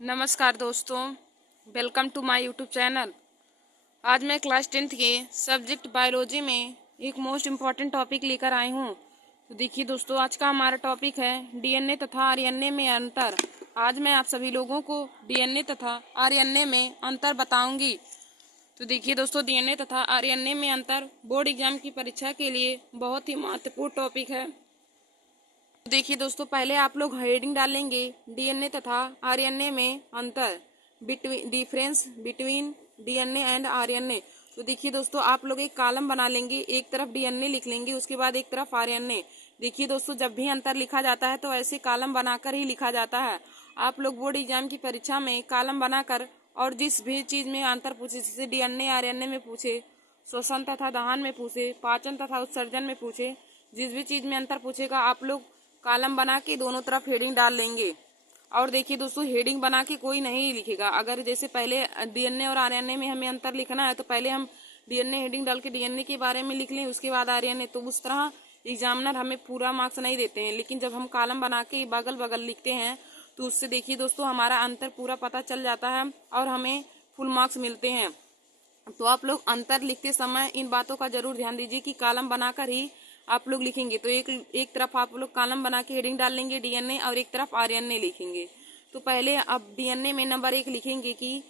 नमस्कार दोस्तों, welcome to my YouTube channel. आज मैं क्लास 10th के सब्जेक्ट बायोलॉजी में एक मोस्ट इम्पॉर्टेंट टॉपिक लेकर आई हूँ। तो देखिए दोस्तों, आज का हमारा टॉपिक है डीएनए तथा आरएनए में अंतर। आज मैं आप सभी लोगों को डीएनए तथा आरएनए में अंतर बताऊंगी। तो देखिए दोस्तों, डीएनए तथा आरएनए में अंतर बोर्ड एग्जाम की परीक्षा के लिए बहुत ही महत्वपूर्ण टॉपिक है। देखिए दोस्तों, पहले आप लोग हेडिंग डालेंगे डीएनए तथा आरएनए में अंतर, difference between DNA and RNA. तो देखिए दोस्तों, आप लोग एक कॉलम बना लेंगे, एक तरफ डीएनए लिख लेंगे, उसके बाद एक तरफ आरएनए। देखिए दोस्तों, जब भी अंतर लिखा जाता है तो ऐसे कॉलम बनाकर ही लिखा जाता है। आप लोग बोर्ड एग्जाम की परीक्षा में कॉलम बनाकर और जिस भी चीज में अंतर पूछे, जैसे डीएनए आरएनए में पूछे, श्वसन तथा दहन में पूछे, पाचन तथा उत्सर्जन में पूछे, जिस भी चीज में अंतर पूछेगा आप लोग कॉलम बना के दोनों तरफ हेडिंग डाल लेंगे। और देखिए दोस्तों, हेडिंग बना के कोई नहीं लिखेगा। अगर जैसे पहले डीएनए और आरएनए में हमें अंतर लिखना है तो पहले हम डीएनए हेडिंग डाल के डीएनए के बारे में लिख लें, उसके बाद आरएनए। तो उस तरह एग्जामिनर हमें पूरा मार्क्स नहीं देते हैं। लेकिन जब हम कॉलम बना के बगल बगल लिखते हैं तो उससे देखिए दोस्तों, हमारा अंतर पूरा पता चल जाता है और हमें फुल मार्क्स मिलते हैं। तो आप लोग अंतर लिखते समय इन बातों का जरूर ध्यान दीजिए कि कॉलम बनाकर ही आप लोग लिखेंगे। तो एक तरफ आप लोग कॉलम बना के हेडिंग डाल लेंगे डीएनए और एक तरफ आरएनए लिखेंगे। तो पहले अब डीएनए में नंबर 1 लिखेंगे कि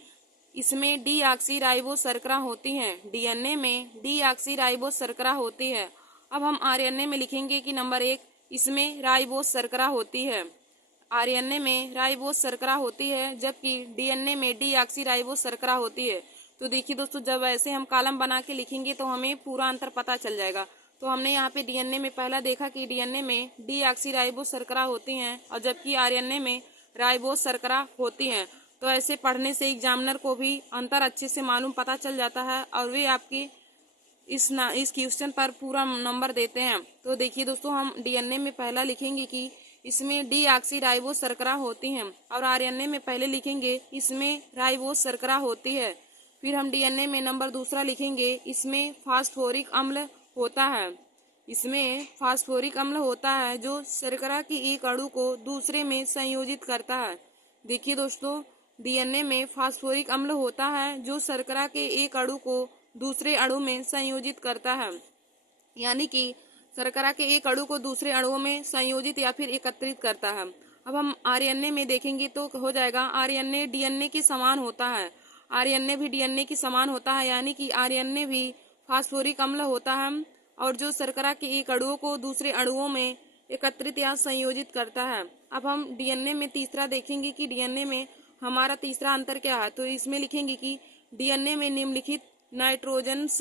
इसमें डीऑक्सीराइबोस शर्करा होती है। डीएनए में डीऑक्सीराइबोस शर्करा होती है। अब हम आरएनए में लिखेंगे कि नंबर 1 इसमें राइबोस शर्करा होती है। आरएनए में राइबोस शर्करा होती है, जबकि डीएनए में डीऑक्सीराइबोस शर्करा होती है। तो देखिए दोस्तों, जब ऐसे हम कॉलम बना के लिखेंगे तो हमें पूरा अंतर पता चल जाएगा। तो हमने यहाँ पे डीएनए में पहला देखा कि डीएनए में डीऑक्सीराइबोस शर्करा होती हैं और जबकि आरएनए में राइबोस शर्करा होती हैं। तो ऐसे पढ़ने से एग्जामिनर को भी अंतर अच्छे से मालूम पता चल जाता है और वे आपकी इस क्वेश्चन पर पूरा नंबर देते हैं। तो देखिए दोस्तों, हम डीएनए में पहला लिखेंगे कि इसमें डीऑक्सीराइबोस शर्करा होती हैं और आरएनए में पहले लिखेंगे इसमें राइबोस शर्करा होती है। फिर हम डीएनए में नंबर दूसरा लिखेंगे इसमें फास्फोरिक अम्ल होता है। इसमें फास्फोरिक अम्ल होता है जो शर्करा की एक अणु को दूसरे में संयोजित करता है। देखिए दोस्तों, डीएनए में फास्फोरिक अम्ल होता है जो शर्करा के एक अणु को दूसरे अणु में संयोजित करता है, यानी कि शर्करा के एक अणु को दूसरे अणुओं में संयोजित या फिर एकत्रित करता है। अब हम आरएनए में देखेंगे तो हो जाएगा आरएनए डीएनए के समान होता है। आरएनए भी डीएनए के समान होता है, यानी कि आरएनए भी फास्फोरिक अम्ल होता है और जो शर्करा के एक अणुओं को दूसरे अणुओं में एकत्रित या संयोजित करता है। अब हम डीएनए में तीसरा देखेंगे कि डीएनए में हमारा तीसरा अंतर क्या है। तो इसमें लिखेंगे कि डीएनए में निम्नलिखित नाइट्रोजनस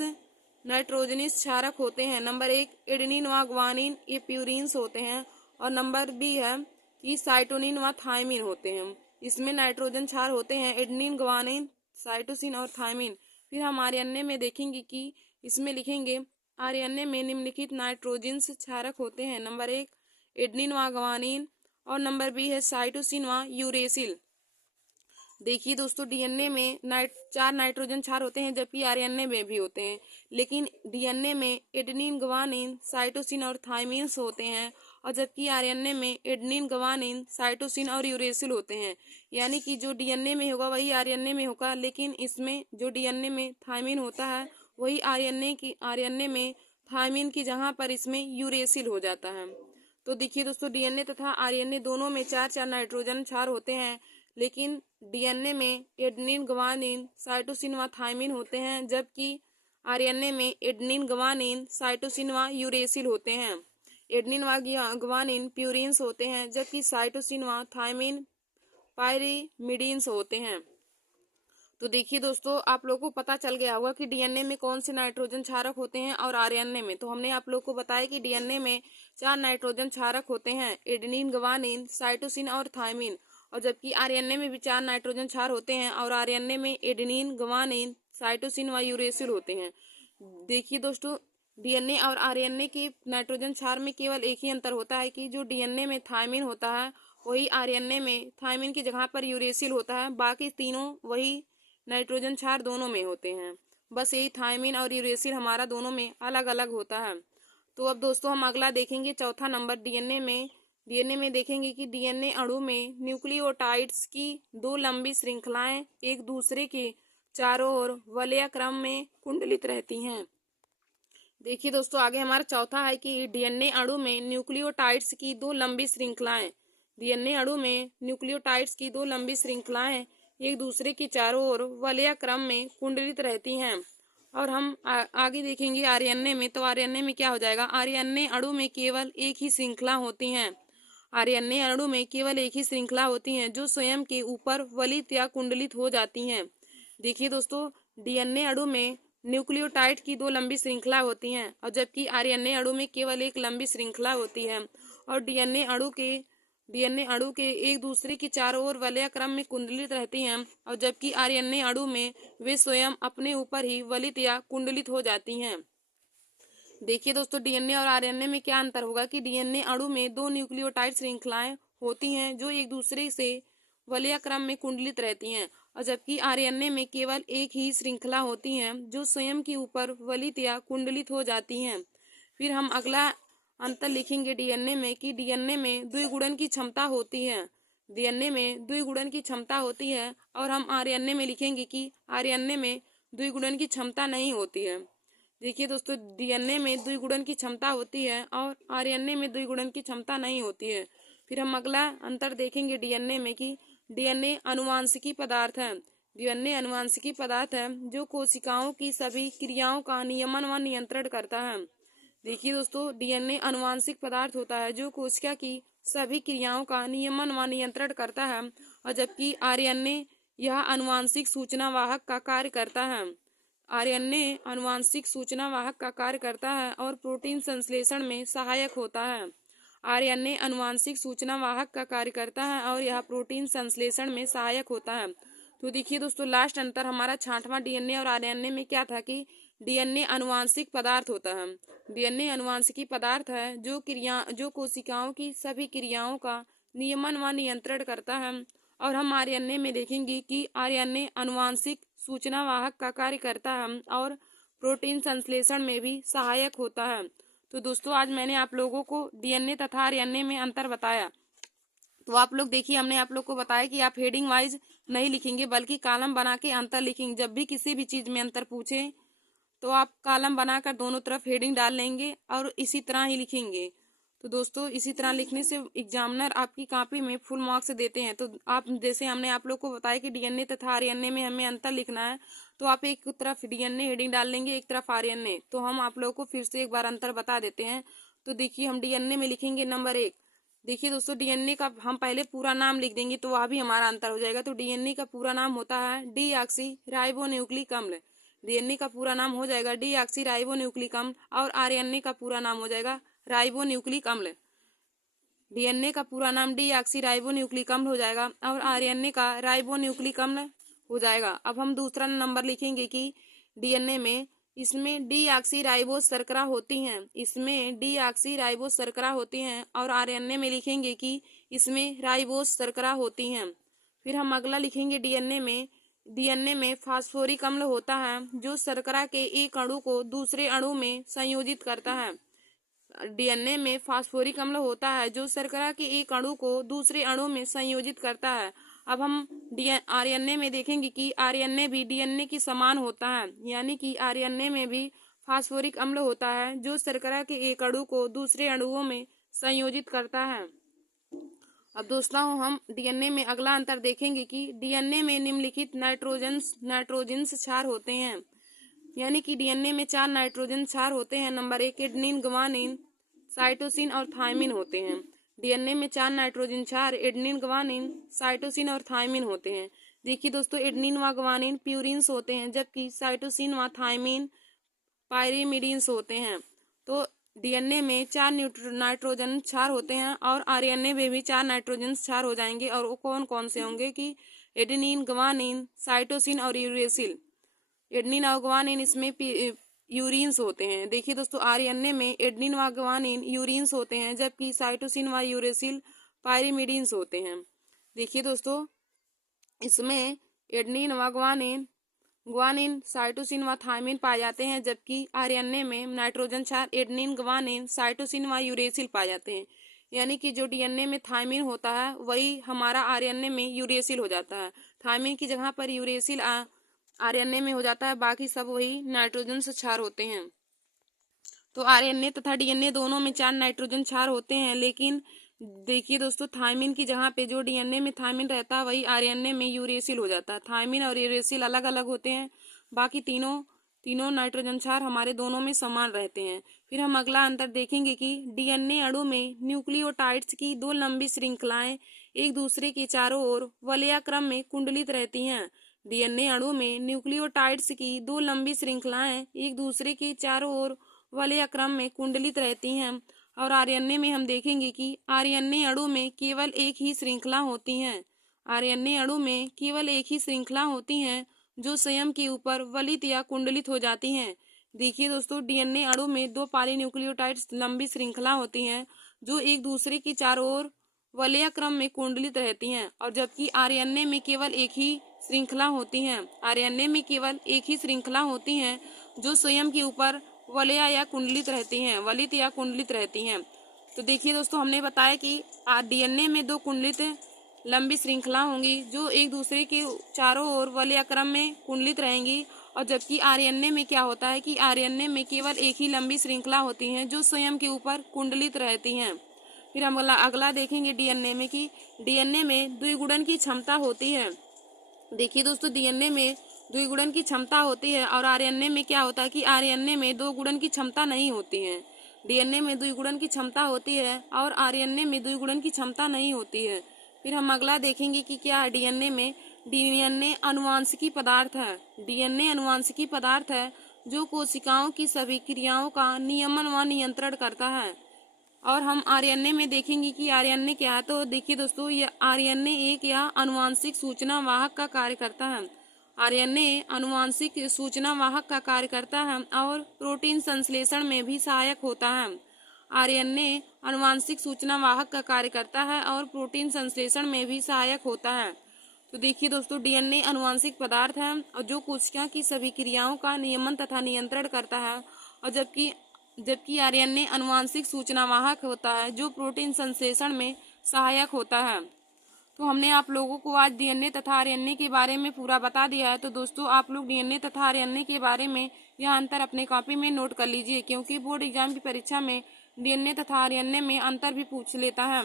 क्षारक होते हैं। नंबर 1 एडेनिन व ग्वानिन, ये प्यूरिन्स होते हैं। और नंबर बी है कि साइटोनिन व थायमिन होते हैं। इसमें नाइट्रोजन क्षार होते हैं एडेनिन, ग्वानिन, साइटोसिन और थायमिन। फिर हम आरएनए में देखेंगे कि इसमें लिखेंगे आरएनए में निम्नलिखित नाइट्रोजन्स क्षारक होते हैं। नंबर 1 एडेनिन व ग्वानिन और नंबर बी है साइटोसिन व यूरेसिल। देखिए दोस्तों, डीएनए में 4 नाइट्रोजन क्षार होते हैं, जबकि आरएनए में भी होते हैं। लेकिन डीएनए में एडेनिन, ग्वानिन, साइटोसिन और थायमिन्स होते हैं और जबकि आरएनए में एडेनिन, ग्वानिन, साइटोसिन और यूरेसिल होते हैं। यानी कि जो डीएनए में होगा वही आरएनए में होगा, लेकिन इसमें जो डीएनए में थायमिन होता है वही आरएनए में थायमिन की जगह पर इसमें यूरेसिल हो जाता है। तो देखिए दोस्तों, डीएनए तथा आरएनए दोनों में 4 नाइट्रोजन क्षार होते हैं, लेकिन डीएनए में एडेनिन, ग्वानिन, साइटोसिन व थायमिन होते हैं, जबकि आरएनए में एडेनिन, ग्वानिन, साइटोसिन व यूरेसिल होते हैं। एडेनिन व ग्वानिन प्यूरिन्स होते हैं, जबकि साइटोसिन व थायमिन पायरिमिडीन्स होते हैं। तो देखिए दोस्तों, आप लोगों को पता चल गया होगा कि डीएनए में कौन से नाइट्रोजन क्षारक होते हैं और आरएनए में। तो हमने आप लोग को बताया कि डीएनए में 4 नाइट्रोजन क्षारक होते हैं, एडेनिन, ग्वानिन, साइटोसिन और थायमिन। और जबकि आरएनए में भी 4 नाइट्रोजन क्षार होते हैं और आरएनए में एडेनिन, ग्वानिन, साइटोसिन व यूरेसिल होते हैं। देखिए दोस्तों, डीएनए और आरएनए के नाइट्रोजन क्षार में केवल एक ही अंतर होता है कि जो डीएनए में थायमिन होता है वही आरएनए में थायमिन की जगह पर यूरेसिल होता है। बाकी तीनों वही नाइट्रोजन क्षार दोनों में होते हैं, बस यही थायमिन और यूरेसिल हमारा दोनों में अलग अलग होता है। तो अब दोस्तों, हम अगला देखेंगे चौथा नंबर डीएनए में डीएनए में देखेंगे कि डीएनए अणु में न्यूक्लियोटाइड्स की दो लंबी श्रृंखलाएं एक दूसरे के चारों ओर वलय क्रम में कुंडलित रहती हैं। देखिए दोस्तों, आगे हमारा चौथा है कि डीएनए अणु में न्यूक्लियोटाइड्स की दो लंबी श्रृंखलाएं डीएनए अणु में न्यूक्लियोटाइड्स की दो लंबी श्रृंखलाएं एक दूसरे के चारों ओर वलय क्रम में कुंडलित रहती हैं। और हम आगे देखेंगे आरएनए में, तो आरएनए में क्या हो जाएगा, आरएनए अणु में केवल एक ही श्रृंखला होती हैं। आरएनए अणु में केवल एक ही श्रृंखला होती हैं जो स्वयं के ऊपर वलित या कुंडलित हो जाती हैं। देखिए दोस्तों, डीएनए अणु में न्यूक्लियोटाइड की दो लंबी श्रृंखला होती हैं और जबकि आरएनए अणु में केवल एक लंबी श्रृंखला होती है। और डीएनए अणु के एक दूसरे की चारों ओर वलय क्रम में कुंडलित रहती हैं और जबकि आरएनए अणु में वे स्वयं अपने ऊपर ही वलित या कुंडलित हो जाती हैं। देखिए दोस्तों, डीएनए और आरएनए में क्या अंतर होगा कि डीएनए अणु में दो न्यूक्लियोटाइड श्रृंखलाएं होती हैं जो एक दूसरे से वलय क्रम में कुंडलित रहती हैं और जबकि आरएनए में केवल एक ही श्रृंखला होती हैं जो स्वयं के ऊपर वलित या कुंडलित हो जाती हैं। फिर हम अगला अंतर लिखेंगे डीएनए में कि डीएनए में द्विगुणन की क्षमता होती है। डीएनए में द्विगुणन की क्षमता होती है और हम आरएनए में लिखेंगे कि आरएनए में द्विगुणन की क्षमता नहीं होती है। देखिए दोस्तों, डीएनए में द्विगुणन की क्षमता होती है और आरएनए में द्विगुणन की क्षमता नहीं होती है। फिर हम अगला अंतर देखेंगे डीएनए में कि डीएनए आनुवांशिकी पदार्थ है। डीएनए आनुवांशिकी पदार्थ है जो कोशिकाओं की सभी क्रियाओं का नियमन व नियंत्रण करता है। देखिए दोस्तों, डीएनए आनुवांशिक पदार्थ होता है जो कोशिका की सभी क्रियाओं का नियमन व नियंत्रण करता है और जबकि आरएनए यह आनुवांशिक सूचना वाहक का कार्य करता है। आरएनए आनुवांशिक सूचना वाहक का कार्य करता है और प्रोटीन संश्लेषण में सहायक होता है। आरएनए आनुवांशिक सूचना वाहक का कार्य करता है और यह प्रोटीन संश्लेषण में सहायक होता है। तो देखिए दोस्तों, लास्ट अंतर हमारा छठवां डीएनए और आरएनए में क्या था कि डीएनए आनुवांशिक पदार्थ होता है। डीएनए आनुवांशिकी पदार्थ है जो कोशिकाओं की सभी क्रियाओं का नियमन व नियंत्रण करता है। और हम आरएनए में देखेंगे कि आरएनए आनुवांशिक सूचना वाहक का कार्य करता है और प्रोटीन संश्लेषण में भी सहायक होता है। तो दोस्तों, आज मैंने आप लोगों को डीएनए तथा आरएनए में अंतर बताया। तो आप लोग देखिए, हमने आप लोग को बताया कि आप हेडिंग वाइज नहीं लिखेंगे बल्कि कॉलम बना के अंतर लिखेंगे। जब भी किसी भी चीज में अंतर पूछे तो आप कॉलम बनाकर दोनों तरफ हेडिंग डाल लेंगे और इसी तरह ही लिखेंगे। तो दोस्तों, इसी तरह लिखने से एग्जामिनर आपकी कॉपी में फुल मार्क्स देते हैं। तो आप जैसे हमने आप लोग को बताया कि डीएनए तथा आरएनए में हमें अंतर लिखना है, तो आप एक तरफ डीएनए हेडिंग डाल लेंगे, एक तरफ आरएनए। तो हम आप लोगों को फिर से एक बार अंतर बता देते हैं। तो देखिए, हम डीएनए में लिखेंगे नंबर 1। देखिए दोस्तों, डीएनए का हम पहले पूरा नाम लिख देंगे तो वह भी हमारा अंतर हो जाएगा। तो डीएनए का पूरा नाम होता है डीऑक्सी राइबोन्यूक्लिक अम्ल। डीएनए का पूरा नाम हो जाएगा डीऑक्सी राइबोन्यूक्लिक अम्ल और आरएनए का पूरा नाम हो जाएगा राइबोन्यूक्लिक अम्ल। डीएनए का पूरा नाम डीऑक्सी राइबोन्यूक्लिक अम्ल हो जाएगा और आरएनए का राइबोन्यूक्लिक अम्ल हो जाएगा। अब हम दूसरा नंबर लिखेंगे कि डीएनए में इसमें डीऑक्सी राइबोस शर्करा होती हैं। इसमें डीऑक्सी राइबोस शर्करा होती हैं और आरएनए में लिखेंगे कि इसमें राइबोस शर्करा होती हैं। फिर हम अगला लिखेंगे डीएनए में फास्फोरिक अम्ल होता है जो शर्करा के एक अणु को दूसरे अणु में संयोजित करता है। डीएनए में फास्फोरिक अम्ल होता है जो शर्करा के एक अणु को दूसरे अणु में संयोजित करता है। अब हम आरएनए में देखेंगे कि आरएनए भी डीएनए के समान होता है, यानी कि आरएनए में भी फास्फोरिक अम्ल होता है जो शर्करा के एक अणु को दूसरे अणुओं में संयोजित करता है। अब दोस्तों, हम डीएनए में अगला अंतर देखेंगे कि डीएनए में निम्नलिखित नाइट्रोजन क्षार होते हैं, यानी कि डीएनए में 4 नाइट्रोजन क्षार होते हैं। नंबर 1 एडेनिन, ग्वानिन, साइटोसिन और थायमिन होते हैं। डीएनए में 4 नाइट्रोजन क्षार एडेनिन, ग्वानिन, साइटोसिन और थायमिन होते हैं। देखिए दोस्तों, एडेनिन व ग्वानिन प्यूरिन्स होते हैं जबकि साइटोसिन व थायमिन पायरिमिडीन्स होते हैं। तो डीएनए में 4 नाइट्रोजन क्षार होते हैं और आरएनए में भी 4 नाइट्रोजन क्षार हो जाएंगे। और वो कौन कौन से होंगे कि एडेनिन, ग्वानिन, साइटोसिन और यूरेसिल। एडेनिन और ग्वानिन इसमें यूरिन्स होते हैं। देखिए दोस्तों, आरएनए में एडेनिन व ग्वानिन यूरिन्स होते हैं जबकि साइटोसिन व यूरेसिल पायरिमिडीन्स होते हैं। देखिए दोस्तों, इसमें एडेनिन व ग्वानिन, साइटोसिन व थायमिन पाए जाते हैं जबकि आरएनए में नाइट्रोजन क्षार एडेनिन, ग्वानिन, साइटोसिन व यूरेसिल पाए जाते हैं। यानी कि जो डीएनए में थायमिन होता है वही हमारा आरएनए में यूरेसिल हो जाता है। थायमिन की जगह पर यूरेसिल आरएनए में हो जाता है, बाकी सब वही नाइट्रोजन से क्षार होते हैं। तो आरएनए तथा डीएनए दोनों में 4 नाइट्रोजन क्षार होते हैं, लेकिन देखिए दोस्तों, थायमिन की जगह पे जो डीएनए में थायमिन रहता है वही आरएनए में यूरेसिल हो जाता है। थायमिन और यूरेसिल अलग अलग होते हैं, बाकी तीनों नाइट्रोजन क्षार हमारे दोनों में समान रहते हैं। फिर हम अगला अंतर देखेंगे कि डीएनए अणु में न्यूक्लियोटाइड्स की 2 लंबी श्रृंखलाएं एक दूसरे के चारों ओर वलयाक्रम में कुंडलित रहती हैं। डीएनए अणु में न्यूक्लियोटाइड्स की 2 लंबी श्रृंखलाएं एक दूसरे के चारों ओर वलयाक्रम में कुंडलित रहती हैं। और आरएनए में हम देखेंगे कि आरएनए अणु में केवल एक ही श्रृंखला होती है। आरएनए अणु में केवल एक ही श्रृंखला होती हैं जो स्वयं के ऊपर वलित या कुंडलित हो जाती हैं। देखिए दोस्तों, डीएनए अणु में 2 पॉलीन्यूक्लियोटाइड्स लंबी श्रृंखला होती हैं जो एक दूसरे की चारों ओर वलयाक्रम में कुंडलित रहती हैं, और जबकि आरएनए में केवल एक ही श्रृंखला होती हैं। आरएनए में केवल एक ही श्रृंखला होती हैं जो स्वयं के ऊपर वलय या कुंडलित रहती हैं, वलित या कुंडलित रहती हैं। तो देखिए दोस्तों, हमने बताया कि डीएनए में 2 कुंडलित लंबी श्रृंखला होंगी जो एक दूसरे के चारों ओर वलयाक्रम में कुंडलित रहेंगी, और जबकि आरएनए में क्या होता है कि आरएनए में केवल एक ही लंबी श्रृंखला होती हैं जो स्वयं के ऊपर कुंडलित रहती हैं। फिर हम अगला देखेंगे डीएनए में कि डीएनए में द्विगुणन की क्षमता होती है। देखिए दोस्तों, डीएनए में द्विगुणन की क्षमता होती है, और आरएनए में क्या होता है कि आरएनए में 2 गुणन की क्षमता नहीं होती है। डीएनए में द्विगुणन की क्षमता होती है और आरएनए में द्विगुणन की क्षमता नहीं होती है। फिर हम अगला देखेंगे कि क्या है डीएनए में। डीएनए अनुवांशिकी पदार्थ है। डीएनए अनुवांशिकी पदार्थ है जो कोशिकाओं की सभी क्रियाओं का नियमन व नियंत्रण करता है। और हम आरएनए में देखेंगे कि आरएनए क्या है। तो देखिए दोस्तों, ये आरएनए एक या अनुवांशिक सूचना वाहक का कार्य करता है। आरएनए अनुवांशिक सूचना वाहक का कार्य करता है और प्रोटीन संश्लेषण में भी सहायक होता है। आरएनए अनुवांशिक सूचना वाहक का कार्य करता है और प्रोटीन संश्लेषण में भी सहायक होता है। तो देखिए दोस्तों, डीएनए अनुवांशिक पदार्थ है और जो कोशिका की सभी क्रियाओं का नियमन तथा नियंत्रण करता है, और जबकि आरएनए अनुवांशिक सूचना वाहक होता है जो प्रोटीन संश्लेषण में सहायक होता है। तो हमने आप लोगों को आज डीएनए तथा आरएनए के बारे में पूरा बता दिया है। तो दोस्तों, आप लोग डीएनए तथा आरएनए के बारे में यह अंतर अपने कॉपी में नोट कर लीजिए, क्योंकि बोर्ड एग्जाम की परीक्षा में डीएनए तथा आरएनए में अंतर भी पूछ लेता है।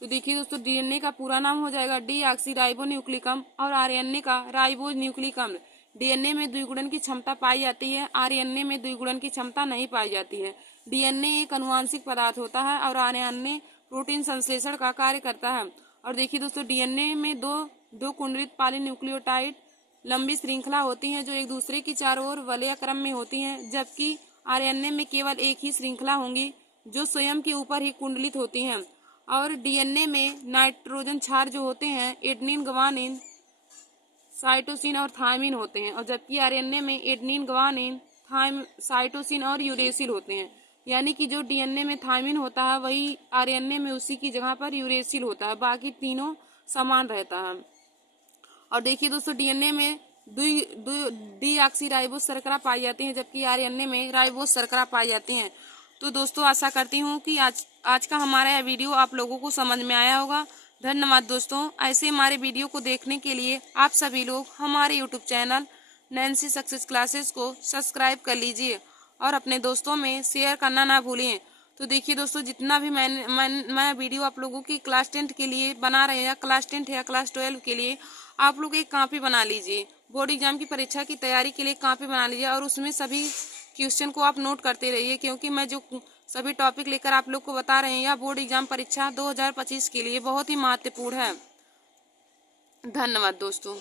तो देखिए दोस्तों, डीएनए का पूरा नाम हो जाएगा डीऑक्सीराइबोन्यूक्लिक अम्ल और आरएनए का राइबोज न्यूक्लिक अम्ल। डीएनए में द्विगुणन की क्षमता पाई जाती है, आरएनए में द्विगुणन की क्षमता नहीं पाई जाती है। डीएनए एक अनुवांशिक पदार्थ होता है और आरएनए प्रोटीन संश्लेषण का कार्य करता है। और देखिए दोस्तों, डीएनए में दो कुंडलित पॉलीन्यूक्लियोटाइड लंबी श्रृंखला होती हैं जो एक दूसरे की चारों ओर वलयाक्रम में होती हैं, जबकि आरएनए में केवल एक ही श्रृंखला होंगी जो स्वयं के ऊपर ही कुंडलित होती हैं। और डीएनए में नाइट्रोजन क्षार जो होते हैं एडेनिन, ग्वानिन, साइटोसिन और थायमिन होते हैं, और जबकि आरएनए में एडेनिन, ग्वानिन, साइटोसिन और यूरेसिल होते हैं। यानी कि जो डीएनए में थायमिन होता है वही आरएनए में उसी की जगह पर यूरेसिल होता है, बाकी तीनों समान रहता है। और देखिए दोस्तों, डीएनए में डीऑक्सीराइबोज शर्करा पाई जाती है, जबकि आरएनए में राइबोज शर्करा पाई जाती हैं। तो दोस्तों, आशा करती हूँ कि आज का हमारा यह वीडियो आप लोगों को समझ में आया होगा। धन्यवाद दोस्तों। ऐसे हमारे वीडियो को देखने के लिए आप सभी लोग हमारे YouTube channel Nancy success classes को सब्सक्राइब कर लीजिए और अपने दोस्तों में शेयर करना ना भूलें। तो देखिए दोस्तों, जितना भी मैं वीडियो आप लोगों की क्लास 10 के लिए बना रहे हैं, क्लास 10 या क्लास 12 के लिए, आप लोग एक कॉपी बना लीजिए। बोर्ड एग्जाम की परीक्षा की तैयारी के लिए कॉपी बना लीजिए और उसमें सभी क्वेश्चन को आप नोट करते रहिए, क्योंकि मैं जो सभी टॉपिक लेकर आप लोग को बता रहे हैं यह बोर्ड एग्जाम परीक्षा 2025 के लिए बहुत ही महत्वपूर्ण है। धन्यवाद दोस्तों।